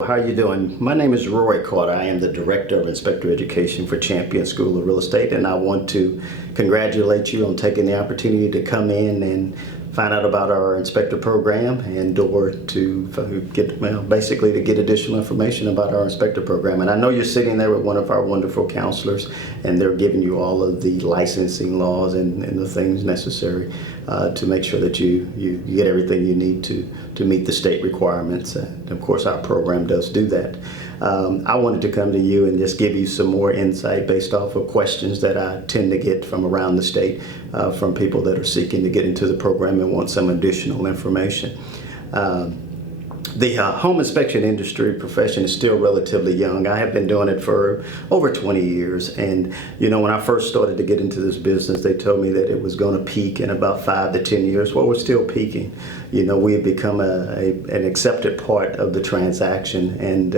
How are you doing? My name is Roy Carter. I am the Director of Inspector Education for Champion School of Real Estate, and I want to congratulate you on taking the opportunity to come in and find out about our inspector program and/or to get, basically to get additional information about our inspector program. And I know you're sitting there with one of our wonderful counselors, and they're giving you all of the licensing laws and the things necessary to make sure that you get everything you need to meet the state requirements. And of course, our program does do that. I wanted to come to you and just give you some more insight based off of questions that I tend to get from around the state from people that are seeking to get into the program and want some additional information. The home inspection industry profession is still relatively young. I have been doing it for over 20 years, and when I first started to get into this business, they told me that it was going to peak in about 5 to 10 years. Well, we're still peaking. We have become an accepted part of the transaction and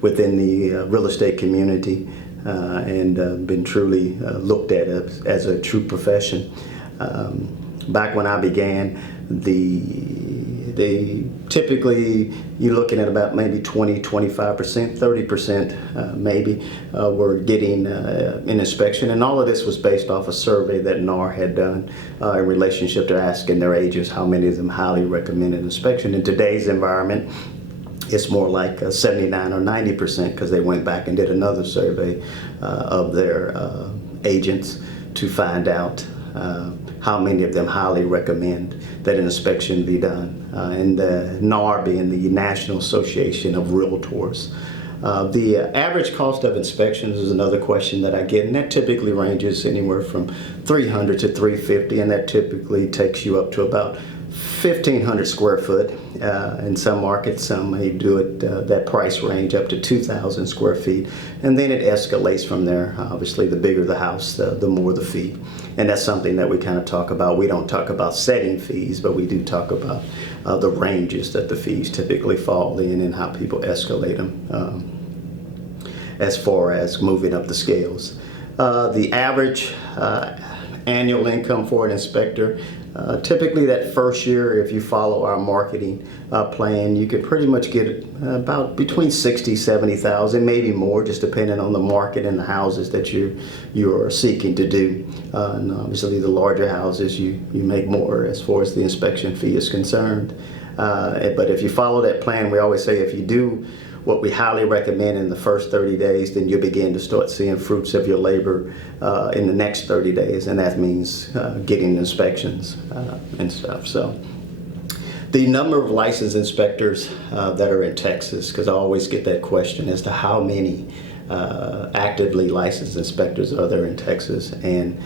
within the real estate community, and been truly looked at as a true profession. Back when I began, typically you're looking at about maybe 20-25%, 30% maybe were getting an inspection, and all of this was based off a survey that NAR had done in relationship to asking their agents how many of them highly recommended inspection. In today's environment, it's more like 79 or 90% because they went back and did another survey of their agents to find out how many of them highly recommend that an inspection be done. And the NAR being the National Association of Realtors. The average cost of inspections is another question that I get, and that typically ranges anywhere from $300 to $350, and that typically takes you up to about 1,500 square foot. In some markets, some may do it that price range up to 2,000 square feet, and then it escalates from there. Obviously, the bigger the house, the more the fee, and that's something that we kind of talk about. We don't talk about setting fees, but we do talk about the ranges that the fees typically fall in and how people escalate them as far as moving up the scales. The average annual income for an inspector, typically that first year, if you follow our marketing plan, you could pretty much get about between 60, 70,000, maybe more, just depending on the market and the houses that you're seeking to do. And obviously, the larger houses, you make more as far as the inspection fee is concerned. But if you follow that plan, we always say if you do what we highly recommend in the first 30 days, then you'll begin to start seeing fruits of your labor in the next 30 days, and that means getting inspections and stuff. So the number of licensed inspectors that are in Texas, because I always get that question as to how many actively licensed inspectors are there in Texas, and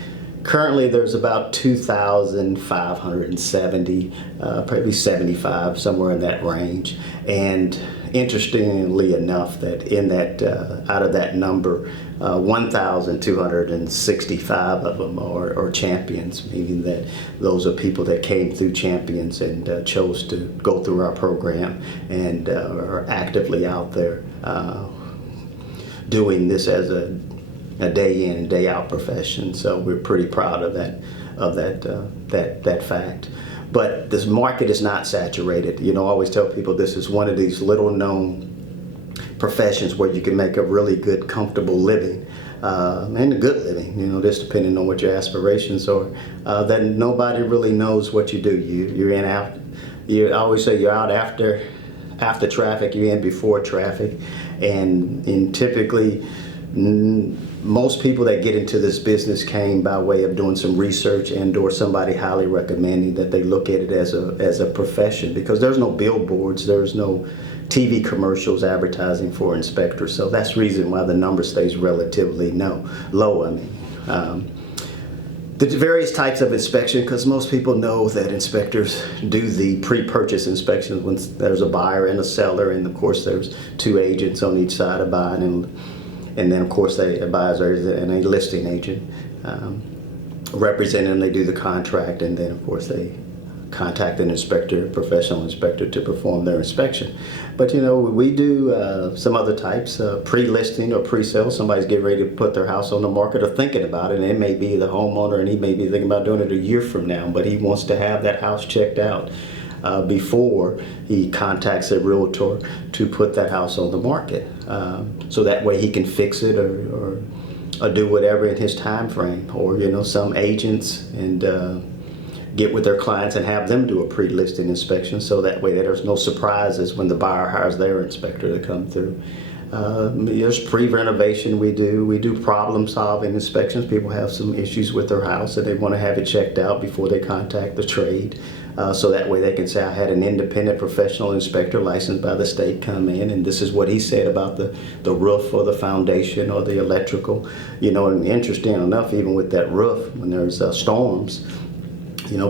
currently there's about 2,570, probably 75, somewhere in that range. And interestingly enough, that in that out of that number, 1,265 of them are champions, meaning that those are people that came through Champions and chose to go through our program and are actively out there doing this as a day in and day out profession. So we're pretty proud of that fact. But this market is not saturated. I always tell people this is one of these little known professions where you can make a really good, comfortable living, and a good living, just depending on what your aspirations are, that nobody really knows what you do. You're in out, I always say you're out after traffic, you're in before traffic, and typically most people that get into this business came by way of doing some research and/or somebody highly recommending that they look at it as a profession, because there's no billboards, there's no TV commercials advertising for inspectors. So that's the reason why the number stays relatively low. The various types of inspection, because most people know that inspectors do the pre-purchase inspections when there's a buyer and a seller, and of course there's two agents on each side of buying, and then of course a buyer and a listing agent representing them. They do the contract, and then of course they contact an inspector, professional inspector, to perform their inspection. But we do some other types, pre-listing or pre-sale. Somebody's getting ready to put their house on the market or thinking about it, and it may be the homeowner, and he may be thinking about doing it a year from now, but he wants to have that house checked out. before he contacts a realtor to put that house on the market. So that way he can fix it or do whatever in his time frame, or some agents and get with their clients and have them do a pre-listing inspection, so that way there's no surprises when the buyer hires their inspector to come through. There's pre-renovation we do problem-solving inspections. People have some issues with their house and they want to have it checked out before they contact the trade. So that way they can say, I had an independent professional inspector licensed by the state come in, and this is what he said about the roof or the foundation or the electrical. And interesting enough, even with that roof, when there's storms,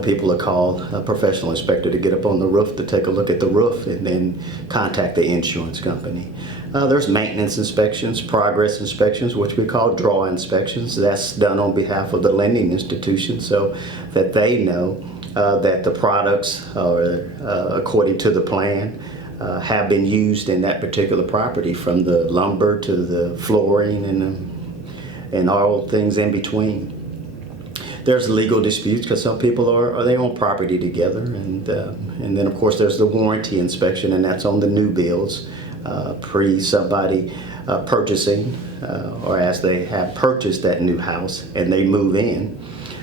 people will call a professional inspector to get up on the roof to take a look at the roof and then contact the insurance company. There's maintenance inspections, progress inspections, which we call draw inspections. That's done on behalf of the lending institution so that they know that the products are, according to the plan, have been used in that particular property, from the lumber to the flooring and all things in between. There's legal disputes because some people they own property together, and then of course there's the warranty inspection, and that's on the new builds, pre somebody purchasing or as they have purchased that new house and they move in,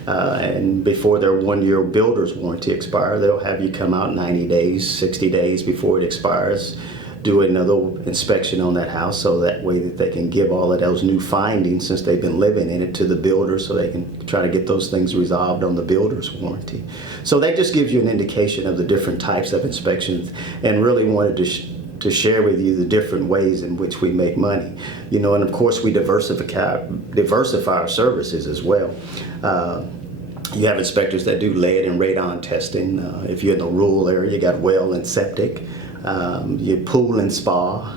and before their 1-year builder's warranty expires, they'll have you come out 90 days, 60 days before it expires, do another inspection on that house, so that way that they can give all of those new findings, since they've been living in it, to the builder, so they can try to get those things resolved on the builder's warranty. So that just gives you an indication of the different types of inspections, and really wanted to share with you the different ways in which we make money. And of course we diversify our services as well. You have inspectors that do lead and radon testing. If you're in the rural area, you got well and septic. Your pool and spa,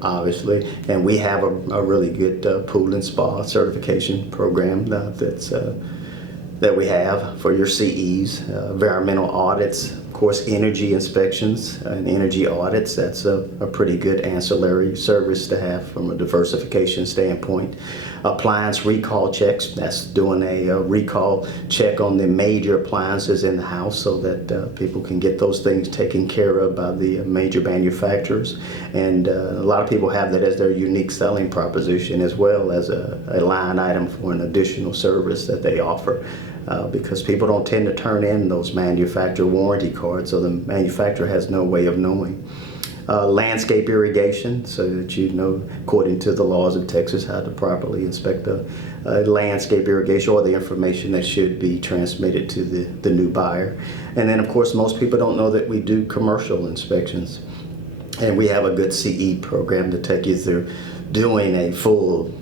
obviously, and we have a really good pool and spa certification program that we have for your CEs. Environmental audits, of course, energy inspections and energy audits. That's a pretty good ancillary service to have from a diversification standpoint. Appliance recall checks, that's doing a recall check on the major appliances in the house, so that people can get those things taken care of by the major manufacturers. And a lot of people have that as their unique selling proposition, as well as a line item for an additional service that they offer. Because people don't tend to turn in those manufacturer warranty cards, so the manufacturer has no way of knowing. Landscape irrigation, so that according to the laws of Texas, how to properly inspect a landscape irrigation, or the information that should be transmitted to the new buyer. And then of course most people don't know that we do commercial inspections, and we have a good CE program to take you through doing a full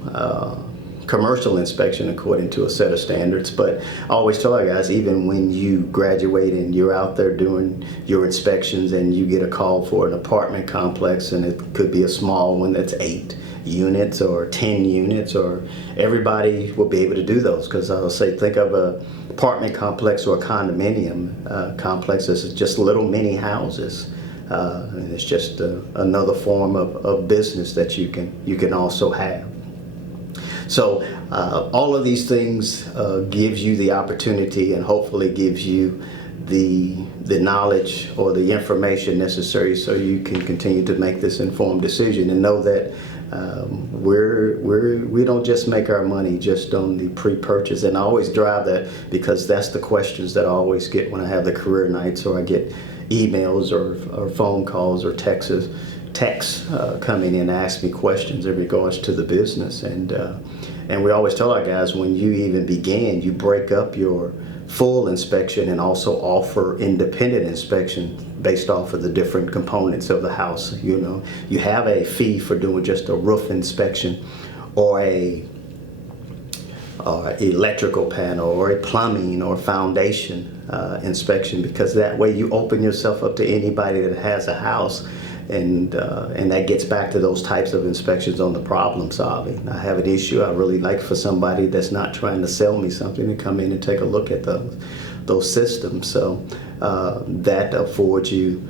commercial inspection according to a set of standards. But I always tell our guys, even when you graduate and you're out there doing your inspections and you get a call for an apartment complex, and it could be a small one that's 8 units or 10 units, or everybody will be able to do those, because I'll say, think of a apartment complex or a condominium complex as just little mini houses. And it's just another form of business that you can also have. So all of these things gives you the opportunity, and hopefully gives you the knowledge or the information necessary, so you can continue to make this informed decision, and know that we don't just make our money just on the pre-purchase. And I always drive that, because that's the questions that I always get when I have the career nights, or I get emails or phone calls or texts coming in to ask me questions in regards to the business. And we always tell our guys, when you even begin, you break up your full inspection and also offer independent inspection based off of the different components of the house. You have a fee for doing just a roof inspection, or a electrical panel, or a plumbing or foundation inspection, because that way you open yourself up to anybody that has a house. And that gets back to those types of inspections on the problem solving. I have an issue, I really like for somebody that's not trying to sell me something to come in and take a look at those systems. So that affords you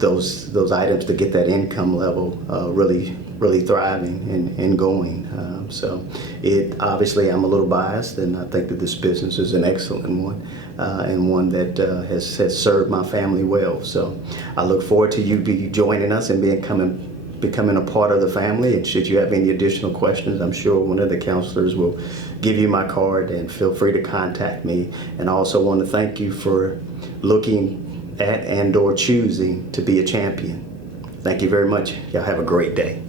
those items to get that income level really thriving and going. So it obviously, I'm a little biased, and I think that this business is an excellent one, and one that has served my family well. So I look forward to you be joining us and becoming a part of the family. And should you have any additional questions, I'm sure one of the counselors will give you my card, and feel free to contact me. And I also want to thank you for looking at and/or choosing to be a champion. Thank you very much. Y'all have a great day.